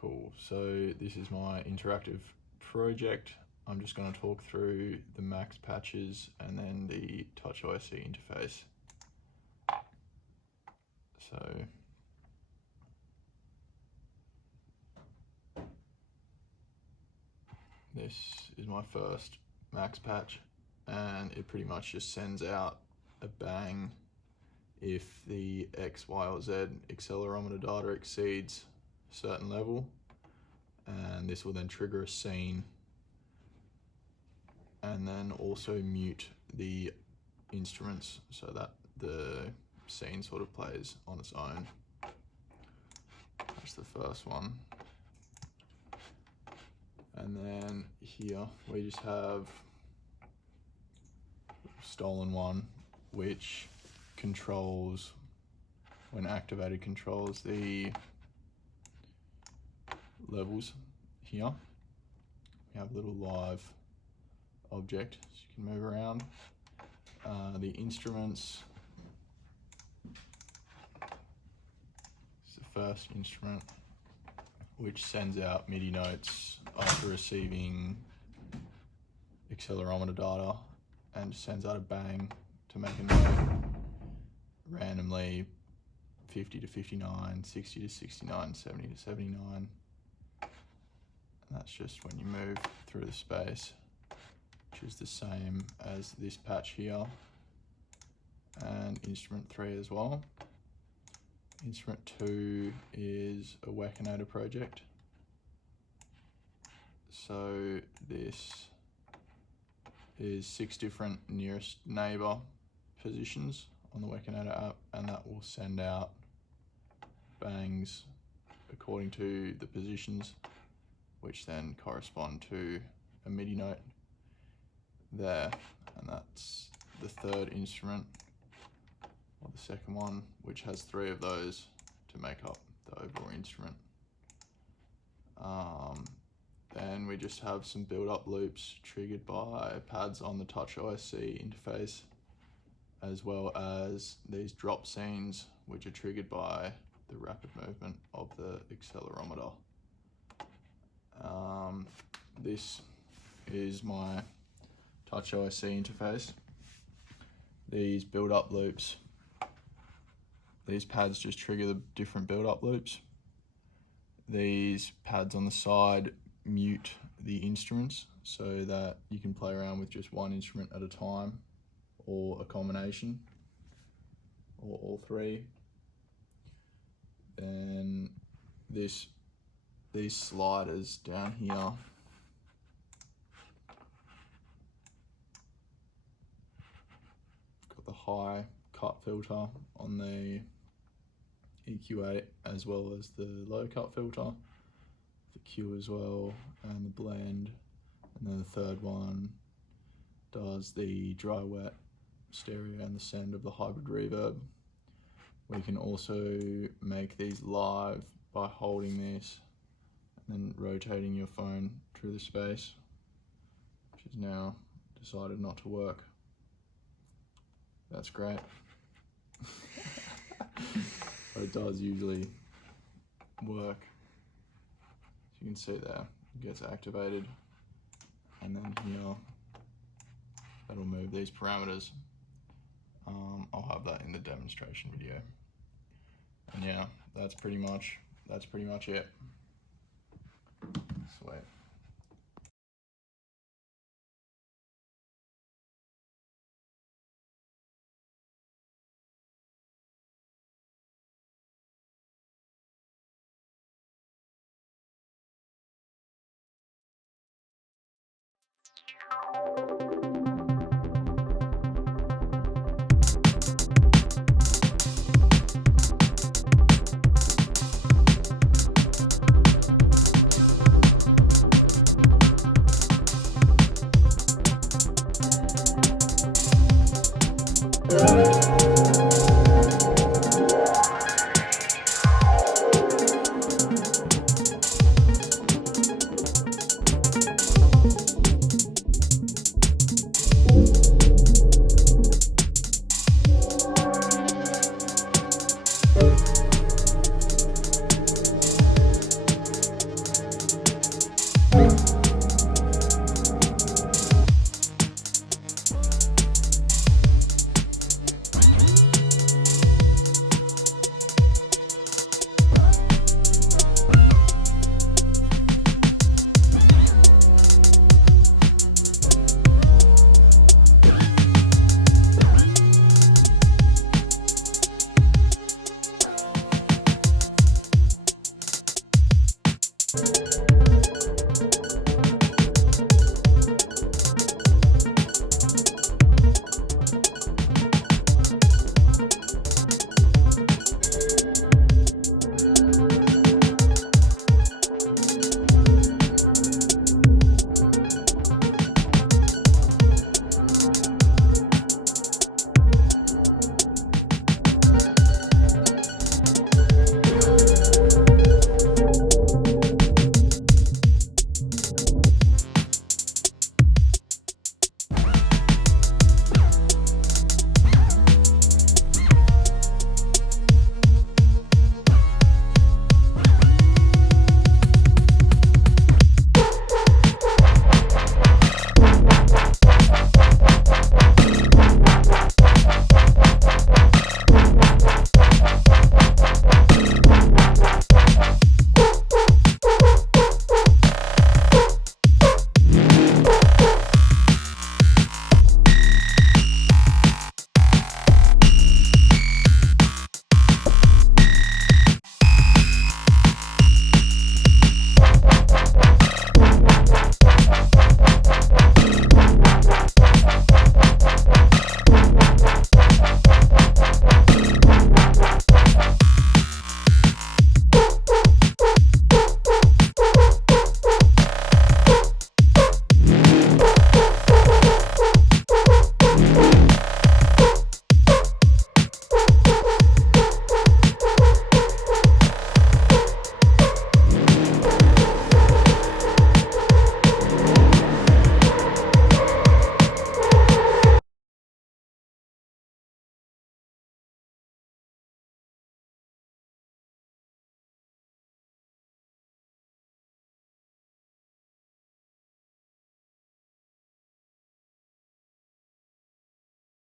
Cool, so this is my interactive project. I'm just going to talk through the Max patches and then the TouchOSC interface. So this is my first Max patch, and it pretty much just sends out a bang if the X, Y, or Z accelerometer data exceeds a certain level, and this will then trigger a scene and then also mute the instruments so that the scene sort of plays on its own. That's the first one. And then here we just have stolen one, which controls, when activated, controls the levels here. We have a little live object, so you can move around. The instruments, it's the first instrument, which sends out MIDI notes after receiving accelerometer data, and sends out a bang to make a note randomly 50 to 59, 60 to 69, 70 to 79. And that's just when you move through the space, which is the same as this patch here, and instrument 3 as well. Instrument 2 is a Wackonator project. So this is 6 different nearest neighbor positions on the Wackonator app, and that will send out bangs according to the positions, which then correspond to a MIDI note there. And that's the third instrument, or the second one, which has 3 of those to make up the overall instrument. Then we just have some build-up loops triggered by pads on the TouchOSC interface, as well as these drop scenes, which are triggered by the rapid movement of the accelerometer. This is my TouchOSC interface. These build-up loops, these pads just trigger the different build-up loops. These pads on the side mute the instruments so that you can play around with just one instrument at a time, or a combination, or all 3. Then these sliders down here, got the high cut filter on the EQ8, as well as the low cut filter, the Q as well, and the blend. And then the third one does the dry wet stereo and the send of the hybrid reverb. We can also make these live by holding this and then rotating your phone through the space, which is now decided not to work. That's great. But it does usually work. So you can see there, it gets activated, and then here, that'll move these parameters. I'll have that in the demonstration video. And yeah, that's pretty much it. Sweet.